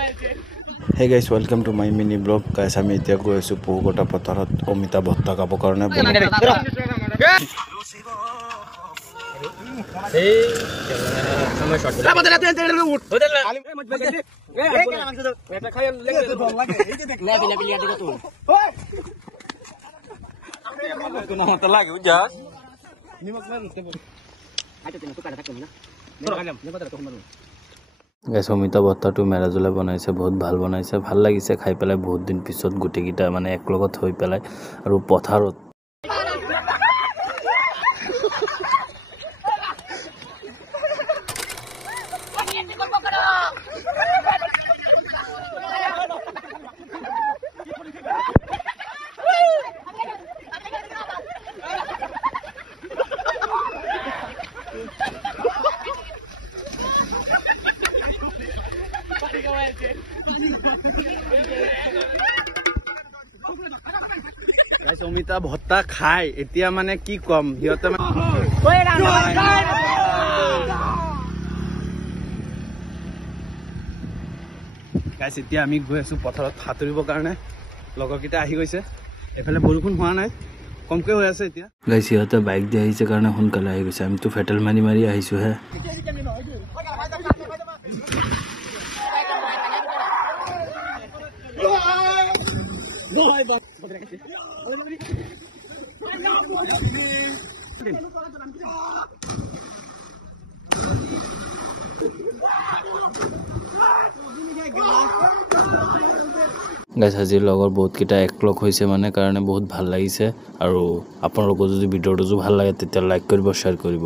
Hey guys, welcome to my mini vlog. Guys, আমি এতিয়া গৈ আছো পহুকটা পথাৰত অমিতা ভত্তা খাব কাৰণে। গাইছ অমিতা ভত্তাটো মেৰাজুলে বনাইছে, বহুত ভাল বনাইছে, ভাল লাগিছে খাই পেলাই। বহুত দিন পিছত গুটিকিটা মানে এক লগত হৈ পেলাই আৰু পথাৰত গাইছ অমিতা ভত্তা খাই এতিয়া মানে কি কম, সিহঁতে গাইছ এতিয়া আমি গৈ আছো পথাৰত সাঁতুৰিবৰ কাৰণে। লগৰকেইটা আহি গৈছে, এফালে বৰষুণ হোৱা নাই, কমকৈ হৈ আছে এতিয়া। গাইছ সিহঁতে বাইক দি আহিছে কাৰণে সোনকালে আহি গৈছে, আমিতো ফেটেল মাৰি মাৰি আহিছোহে। গাইছ আজিৰ লগৰ বহুতকেইটা একলগ হৈছে মানে কাৰণে বহুত ভাল লাগিছে। আৰু আপোনালোকৰ যদি ভিডিঅ'টো ভাল লাগে তেতিয়া লাইক কৰিব, শ্বেয়াৰ কৰিব।